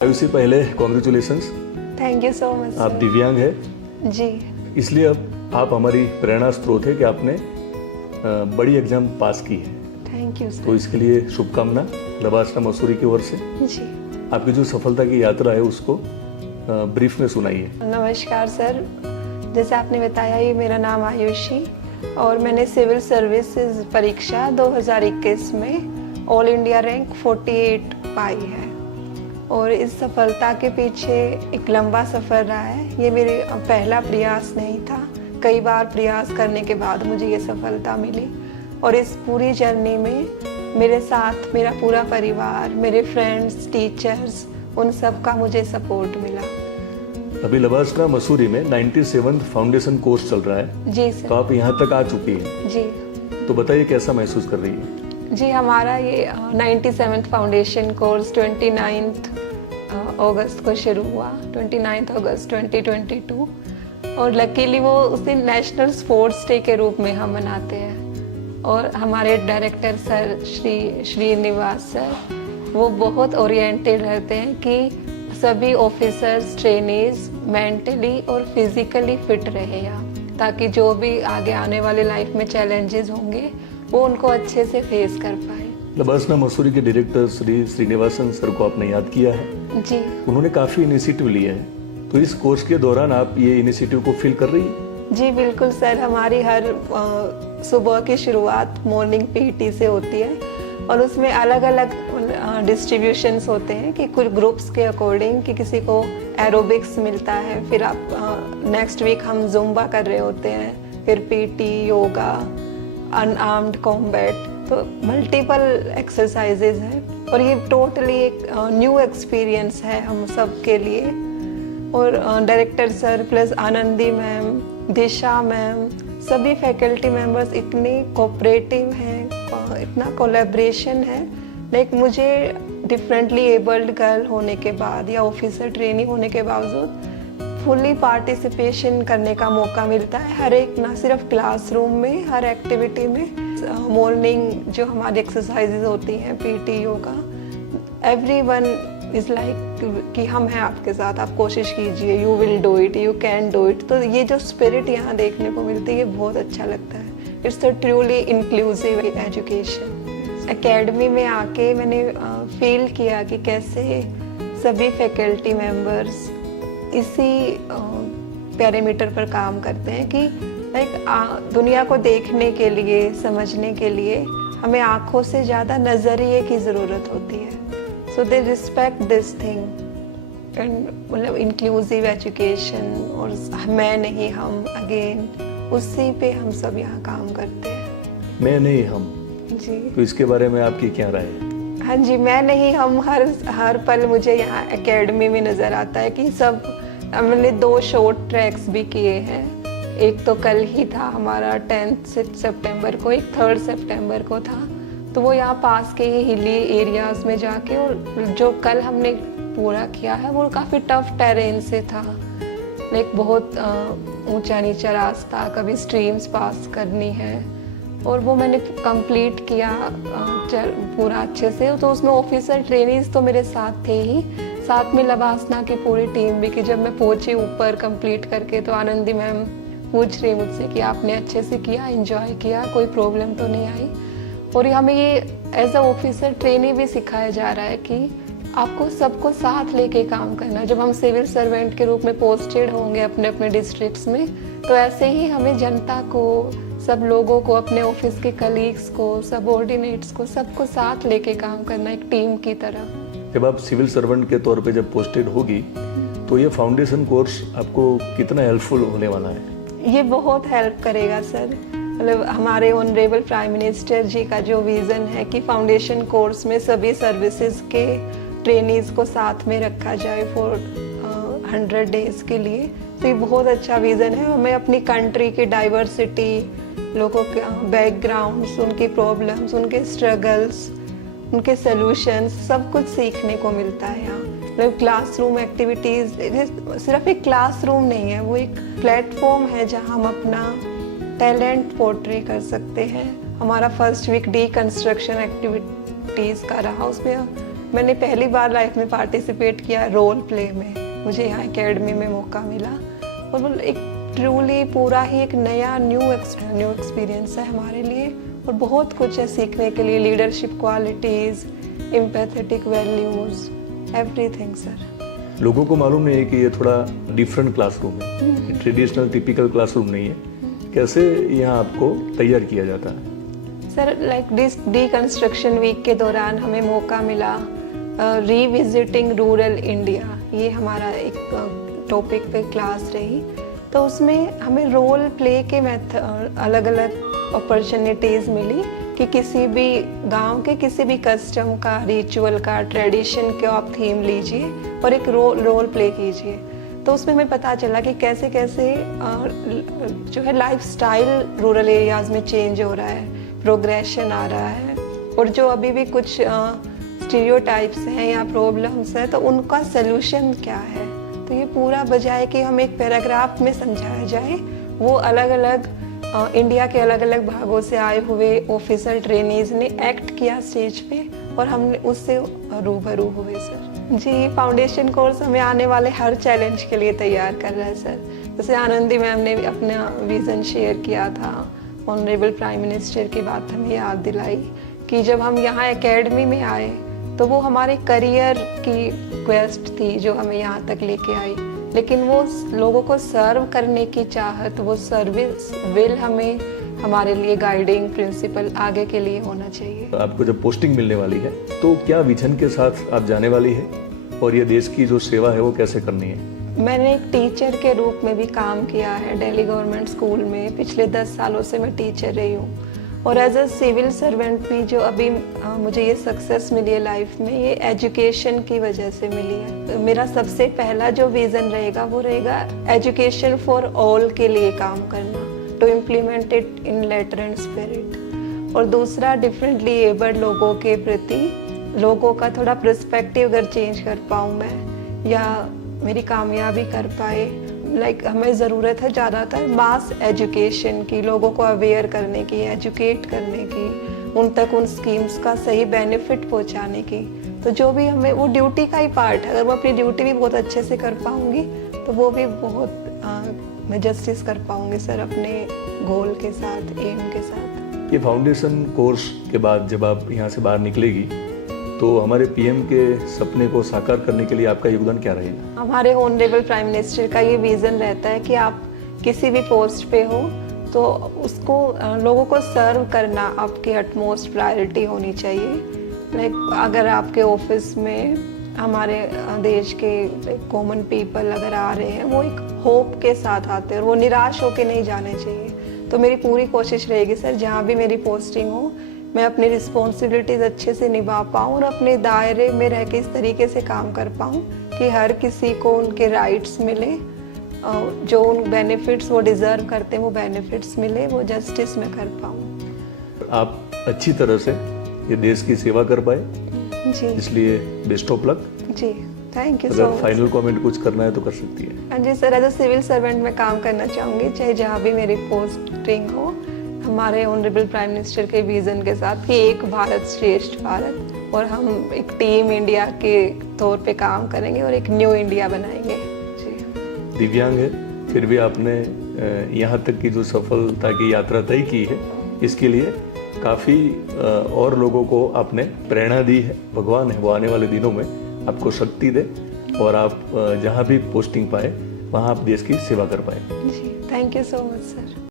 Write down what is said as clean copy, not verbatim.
आयुषी, पहले congratulations. Thank you so much. आप दिव्यांग है, जी। इसलिए अब आप हमारी प्रेरणा स्रोत है कि आपने बड़ी एग्जाम पास की है। Thank you sir. तो इसके लिए शुभकामना लबासना मसूरी की ओर से। जी। आपकी जो सफलता की यात्रा है उसको ब्रीफ में सुनाइए। नमस्कार सर, जैसे आपने बताया ये मेरा नाम आयुषी और मैंने सिविल सर्विसेज परीक्षा 2021 में ऑल इंडिया रैंक 48 पाई है और इस सफलता के पीछे एक लंबा सफ़र रहा है। ये मेरे पहला प्रयास नहीं था, कई बार प्रयास करने के बाद मुझे ये सफलता मिली और इस पूरी जर्नी में मेरे साथ मेरा पूरा परिवार, मेरे फ्रेंड्स, टीचर्स, उन सब का मुझे सपोर्ट मिला। अभी लबासना मसूरी में 97th फाउंडेशन कोर्स चल रहा है। जी सर। तो आप यहाँ तक आ चुकी हैं। जी। तो बताइए कैसा महसूस कर रही है? जी, हमारा ये 97th फाउंडेशन कोर्स 29 अगस्त को शुरू हुआ, 29 अगस्त 2022 और लकीली वो उसे नेशनल स्पोर्ट्स डे के रूप में हम मनाते हैं और हमारे director sir Shri Srinivas sir वो बहुत ओरिएंटेड रहते हैं कि सभी ऑफिसर्स, ट्रेनीज मेंटली और फिजिकली फिट रहे यहाँ, ताकि जो भी आगे आने वाले लाइफ में चैलेंजेस होंगे वो उनको अच्छे से फेस कर पाए। लबासना मसूरी के डायरेक्टर श्री श्रीनिवासन सर को आपने याद किया है। जी। उन्होंने काफ़ी इनिशिएटिव लिए हैं, तो इस कोर्स के दौरान आप ये इनिशिएटिव को फील कर रही हैं? जी बिल्कुल सर, हमारी हर सुबह की शुरुआत मॉर्निंग पीटी से होती है और उसमें अलग अलग डिस्ट्रीब्यूशंस होते हैं कि कुछ ग्रुप्स के अकॉर्डिंग कि किसी को एरोबिक्स मिलता है, फिर आप नेक्स्ट वीक हम जुम्बा कर रहे होते हैं, फिर पीटी, योगा, अनआर्म्ड कॉम्बैट, तो मल्टीपल एक्सरसाइजेज हैं और ये टोटली एक न्यू एक्सपीरियंस है हम सब के लिए। और director sir plus Anandi ma'am, Disha ma'am, सभी फैकल्टी मेंबर्स इतने कोऑपरेटिव हैं, इतना कोलैबोरेशन है। लाइक मुझे डिफरेंटली एबल्ड गर्ल होने के बाद या ऑफिसर ट्रेनी होने के बावजूद फुल्ली पार्टिसिपेशन करने का मौका मिलता है हर एक, ना सिर्फ क्लासरूम में, हर एक्टिविटी में। मॉर्निंग जो हमारी एक्सरसाइजेज होती हैं, PT, yoga, everyone is like कि हम हैं आपके साथ, आप कोशिश कीजिए, you will do it, you can do it. तो ये जो स्पिरिट यहाँ देखने को मिलती है ये बहुत अच्छा लगता है। It's a truly inclusive education. Academy में आके मैंने फील किया कि कैसे सभी फैकल्टी मेंबर्स इसी पैरामीटर पर काम करते हैं कि लाइक दुनिया को देखने के लिए, समझने के लिए हमें आँखों से ज़्यादा नज़रिए की ज़रूरत होती है। So they respect this thing and मतलब इंक्लूसिव एजुकेशन और मैं नहीं हम, अगेन उसी पे हम सब यहाँ काम करते हैं। मैं नहीं हम जी। तो इसके बारे में आपकी क्या राय है? हाँ जी, मैं नहीं हम हर पल मुझे यहाँ एकेडमी में नज़र आता है कि सब हमने 2 शॉर्ट ट्रैक्स भी किए हैं। एक तो कल ही था हमारा 10 सितंबर को, एक 3 सितंबर को था, तो वो यहाँ पास के ही हिली एरियाज़ में जाके, और जो कल हमने पूरा किया है वो काफ़ी टफ टेरेन से था, लाइक बहुत ऊंचा नीचा रास्ता, कभी स्ट्रीम्स पास करनी है और वो मैंने कंप्लीट किया पूरा अच्छे से। तो उसमें ऑफिसर ट्रेनीज तो मेरे साथ थे ही, साथ में लबासना की पूरी टीम भी, कि जब मैं पहुंची ऊपर कंप्लीट करके तो आनंदी मैम पूछ रही मुझसे कि आपने अच्छे से किया, एंजॉय किया, कोई प्रॉब्लम तो नहीं आई। और हमें ये एज अ ऑफिसर ट्रेनी भी सिखाया जा रहा है कि आपको सबको साथ लेके काम करना। जब हम सिविल सर्वेंट के रूप में पोस्टेड होंगे अपने अपने डिस्ट्रिक्ट्स में, तो ऐसे ही हमें जनता को, सब लोगों को, अपने ऑफिस के कलीग्स को, सबऑर्डिनेट्स को, सबको साथ लेके काम करना एक टीम की तरह। जब आप सिविल सर्वेंट के तौर पे जब पोस्टेड होगी तो ये फाउंडेशन कोर्स आपको कितना हेल्पफुल होने वाला है? ये बहुत हेल्प करेगा सर। मतलब हमारे ऑनरेबल प्राइम मिनिस्टर जी का जो विज़न है कि फाउंडेशन कोर्स में सभी सर्विसेज के ट्रेनीज को साथ में रखा जाए फॉर 100 डेज के लिए, तो ये बहुत अच्छा विज़न है। हमें अपनी कंट्री की डाइवर्सिटी, लोगों के बैकग्राउंड्स, उनकी प्रॉब्लम्स, उनके स्ट्रगल्स, उनके सॉल्यूशंस, सब कुछ सीखने को मिलता है यहाँ। मतलब क्लासरूम एक्टिविटीज़ सिर्फ एक क्लासरूम नहीं है, वो एक प्लेटफॉर्म है जहाँ हम अपना टैलेंट पोर्ट्रे कर सकते हैं। हमारा फर्स्ट वीक डीकंस्ट्रक्शन एक्टिविटीज़ का रहा, उसमें मैंने पहली बार लाइफ में पार्टिसिपेट किया रोल प्ले में, मुझे यहाँ एकेडमी में मौका मिला और वो एक ट्रूली पूरा ही एक नया न्यू एक्सपीरियंस है हमारे लिए और बहुत कुछ है सीखने के लिए, leadership qualities, empathetic values, everything sir. लोगों को मालूम नहीं है कि ये थोड़ा डिफरेंट क्लासरूम है, ट्रेडिशनल टिपिकल क्लासरूम नहीं है। कैसे यहाँ आपको तैयार किया जाता है? सर लाइक डिकंस्ट्रक्शन वीक के दौरान हमें मौका मिला रीविजिटिंग रूरल इंडिया, ये हमारा एक टॉपिक पे क्लास रही। तो उसमें हमें रोल प्ले के मेथड अलग अलग अपॉर्चुनिटीज़ मिली कि किसी भी गांव के किसी भी कस्टम का, रिचुअल का, ट्रेडिशन का आप थीम लीजिए और एक रोल प्ले कीजिए। तो उसमें हमें पता चला कि कैसे कैसे जो है लाइफस्टाइल रूरल एरियाज़ में चेंज हो रहा है, प्रोग्रेशन आ रहा है और जो अभी भी कुछ स्टीरियोटाइप्स हैं या प्रॉब्लम्स हैं तो उनका सलूशन क्या है। तो ये पूरा बजाय कि हम एक पैराग्राफ में समझाया जाए, वो अलग अलग इंडिया के अलग अलग भागों से आए हुए ऑफिसर ट्रेनीज ने एक्ट किया स्टेज पे और हमने उससे रूबरू हुए सर। जी, फाउंडेशन कोर्स हमें आने वाले हर चैलेंज के लिए तैयार कर रहा है सर। जैसे आनंदी मैम ने अपना विज़न शेयर किया था, ऑनरेबल प्राइम मिनिस्टर की बात हमें याद दिलाई कि जब हम यहाँ एकेडमी में आए तो वो हमारे करियर की क्वेस्ट थी जो हमें यहाँ तक लेके आई, लेकिन वो लोगों को सर्व करने की चाहत, वो सर्विस विल हमें हमारे लिए गाइडिंग प्रिंसिपल आगे के लिए होना चाहिए। आपको जब पोस्टिंग मिलने वाली है तो क्या विजन के साथ आप जाने वाली है और ये देश की जो सेवा है वो कैसे करनी है? मैंने एक टीचर के रूप में भी काम किया है दिल्ली गवर्नमेंट स्कूल में, पिछले 10 सालों से मैं टीचर रही हूँ और एज अ सिविल सर्वेंट भी जो अभी मुझे ये सक्सेस मिली है लाइफ में, ये एजुकेशन की वजह से मिली है। मेरा सबसे पहला जो विज़न रहेगा वो रहेगा एजुकेशन फॉर ऑल के लिए काम करना, to implement it in letter and spirit. और दूसरा डिफरेंटली एबल्ड लोगों के प्रति लोगों का थोड़ा पर्सपेक्टिव अगर चेंज कर पाऊँ मैं या मेरी कामयाबी कर पाए, लाइक हमें ज़रूरत है ज़्यादातर मास एजुकेशन की, लोगों को अवेयर करने की, एजुकेट करने की, उन तक उन स्कीम्स का सही बेनिफिट पहुंचाने की। तो जो भी हमें वो ड्यूटी का ही पार्ट है, अगर मैं अपनी ड्यूटी भी बहुत अच्छे से कर पाऊंगी तो वो भी बहुत मैं जस्टिस कर पाऊंगी सर अपने गोल के साथ, एम के साथ। ये फाउंडेशन कोर्स के बाद जब आप यहाँ से बाहर निकलेगी तो हमारे पीएम के सपने को साकार करने के लिए आपका योगदान क्या रहेगा? हमारे ऑनरेबल प्राइम मिनिस्टर का ये विज़न रहता है कि आप किसी भी पोस्ट पे हो तो उसको लोगों को सर्व करना आपकी अटमोस्ट प्रायोरिटी होनी चाहिए। लाइक अगर आपके ऑफिस में हमारे देश के कॉमन पीपल अगर आ रहे हैं, वो एक होप के साथ आते हैं और वो निराश होकर नहीं जाने चाहिए। तो मेरी पूरी कोशिश रहेगी सर, जहाँ भी मेरी पोस्टिंग हो मैं अपनी रिस्पॉन्सिबिलिटीज़ अच्छे से निभा पाऊँ और अपने दायरे में रह के इस तरीके से काम कर पाऊँ कि हर किसी को उनके राइट्स मिले, जो उन बेनिफिट्स वो डिज़र्व करते हैं वो बेनिफिट्स मिले, वो जस्टिस में कर पाऊँ। आप अच्छी तरह से ये देश की सेवा कर पाए जी, इसलिए बेस्ट ऑफ लक। जी, थैंक यू सो अगर मच। फाइनल कमेंट कुछ करना है तो कर सकती है। हाँ जी sir, as a civil servant में काम करना चाहूँगी, चाहे जहाँ भी मेरी पोस्टिंग हो, हमारे ऑनरेबल प्राइम मिनिस्टर के विज़न के साथ कि एक भारत श्रेष्ठ भारत, और हम एक टीम इंडिया के तौर पे काम करेंगे और एक न्यू इंडिया बनाएंगे। जी, दिव्यांग है फिर भी आपने यहाँ तक की जो सफलता की यात्रा तय की है, इसके लिए काफ़ी और लोगों को आपने प्रेरणा दी है। भगवान है वो आने वाले दिनों में आपको शक्ति दे और आप जहाँ भी पोस्टिंग पाए वहाँ आप देश की सेवा कर पाए। जी, thank you so much sir.